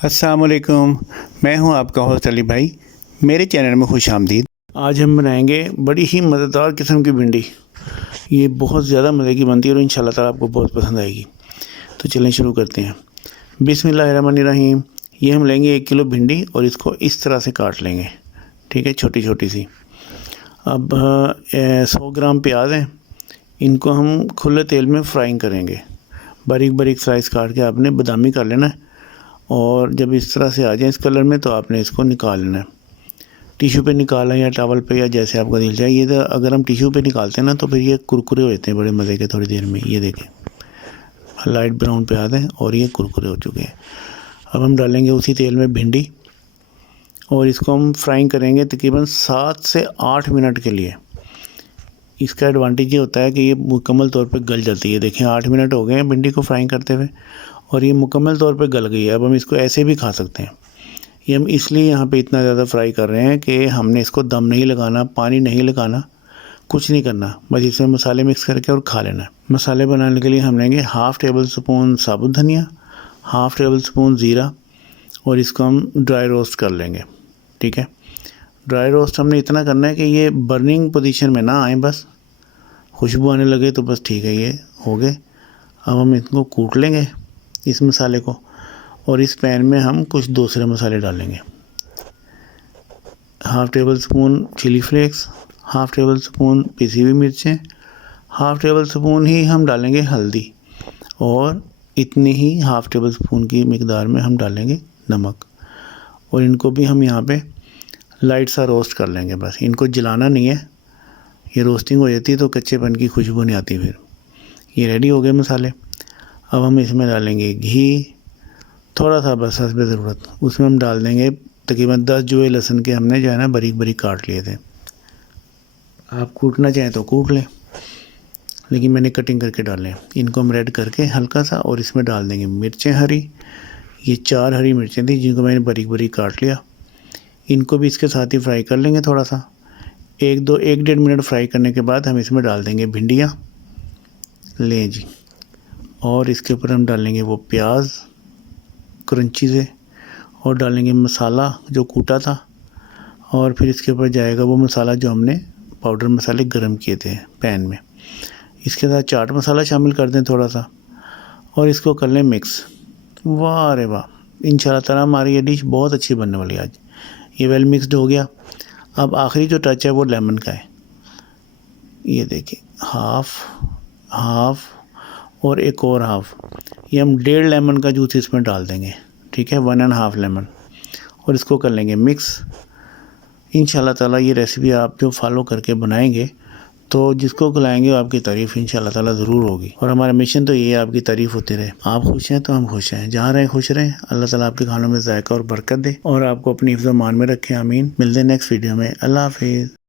अस्सलाम वालेकुम। मैं हूं आपका होस्ट अली भाई। मेरे चैनल में खुश आमदीद। आज हम बनाएंगे बड़ी ही मज़ेदार किस्म की भिंडी। ये बहुत ज़्यादा मज़े की बनती है और इंशाल्लाह ताला आपको बहुत पसंद आएगी। तो चलें शुरू करते हैं। बिस्मिल्लाहिर्रहमानिर्रहीम। ये हम लेंगे 1 किलो भिंडी और इसको इस तरह से काट लेंगे, ठीक है, छोटी छोटी सी। अब 100 ग्राम प्याज हैं, इनको हम खुले तेल में फ्राइंग करेंगे। बारीक बारीक स्लाइस काट के आपने बादामी कर लेना है और जब इस तरह से आ जाए इस कलर में तो आपने इसको निकाल लेना है। टिश्यू पे निकालें या टॉवल पे या जैसे आपका दिल चाहे। ये तो अगर हम टिश्यू पे निकालते हैं ना तो फिर ये कुरकुरे हो जाते हैं बड़े मज़े के थोड़ी देर में। ये देखें, लाइट ब्राउन पे आते हैं और ये कुरकुरे हो चुके हैं। अब हम डालेंगे उसी तेल में भिंडी और इसको हम फ्राइंग करेंगे तकरीबन 7 से 8 मिनट के लिए। इसका एडवांटेज ये होता है कि ये मुकम्मल तौर पे गल जाती है। देखें 8 मिनट हो गए हैं भिंडी को फ्राइंग करते हुए और ये मुकम्मल तौर पे गल गई है। अब हम इसको ऐसे भी खा सकते हैं। ये हम इसलिए यहाँ पे इतना ज़्यादा फ्राई कर रहे हैं कि हमने इसको दम नहीं लगाना, पानी नहीं लगाना, कुछ नहीं करना, बस इसमें मसाले मिक्स करके और खा लेना है। मसाले बनाने के लिए हम लेंगे 1/2 टेबल स्पून साबुत धनिया, 1/2 टेबल स्पून ज़ीरा और इसको हम ड्राई रोस्ट कर लेंगे, ठीक है। ड्राई रोस्ट हमने इतना करना है कि ये बर्निंग पोजीशन में ना आए, बस खुशबू आने लगे तो बस ठीक है, ये हो गए। अब हम इसको कूट लेंगे इस मसाले को और इस पैन में हम कुछ दूसरे मसाले डालेंगे। 1/2 table spoon chilli flakes, 1/2 table spoon पिसी हुई मिर्चें, 1/2 टेबल स्पून ही हम डालेंगे हल्दी और इतनी ही 1/2 टेबल स्पून की मिकदार में हम डालेंगे नमक और इनको भी हम यहाँ पे लाइट सा रोस्ट कर लेंगे। बस इनको जलाना नहीं है, ये रोस्टिंग हो जाती है तो कच्चेपन की खुशबू नहीं आती। फिर ये रेडी हो गए मसाले। अब हम इसमें डालेंगे घी, थोड़ा सा बस हस्बे ज़रूरत। उसमें हम डाल देंगे तकरीबन 10 जुए लहसुन के हमने जो है ना बारीक बारीक काट लिए थे। आप कूटना चाहें तो कूट लें, लेकिन मैंने कटिंग करके डाले। इनको हम रेड करके हल्का सा और इसमें डाल देंगे मिर्चें हरी। ये 4 हरी मिर्चें थी जिनको मैंने बारीक बारीक काट लिया। इनको भी इसके साथ ही फ्राई कर लेंगे थोड़ा सा। 1-1.5 मिनट फ्राई करने के बाद हम इसमें डाल देंगे भिंडियाँ, लें जी, और इसके ऊपर हम डालेंगे वो प्याज क्रंची से और डालेंगे मसाला जो कूटा था और फिर इसके ऊपर जाएगा वो मसाला जो हमने पाउडर मसाले गरम किए थे पैन में। इसके साथ चाट मसाला शामिल कर दें थोड़ा सा और इसको कर लें मिक्स। वाह रे वाह, इंशाल्लाह ताला हमारी ये डिश बहुत अच्छी बनने वाली है आज। ये वेल मिक्सड हो गया। अब आखिरी जो टच है वो लेमन का है। ये देखिए, हाफ और एक और हाफ, ये हम 1.5 लेमन का जूस इसमें डाल देंगे, ठीक है, 1.5 लेमन, और इसको कर लेंगे मिक्स। इंशाल्लाह ताला ये रेसिपी आप जो फॉलो करके बनाएंगे तो जिसको खिलाएंगे आपकी तारीफ़ इंशाल्लाह ताला ज़रूर होगी। और हमारा मिशन तो ये है आपकी तारीफ़ होती रहे। आप खुश हैं तो हम खुश हैं, जहाँ रहें खुश रहें। अल्लाह ताला आपके खानों में जायका और बरकत दे और आपको अपनी हिफ्ज़-ओ-मान में रखें। आमीन। मिलते हैं नेक्स्ट वीडियो में। अल्लाह हाफिज़।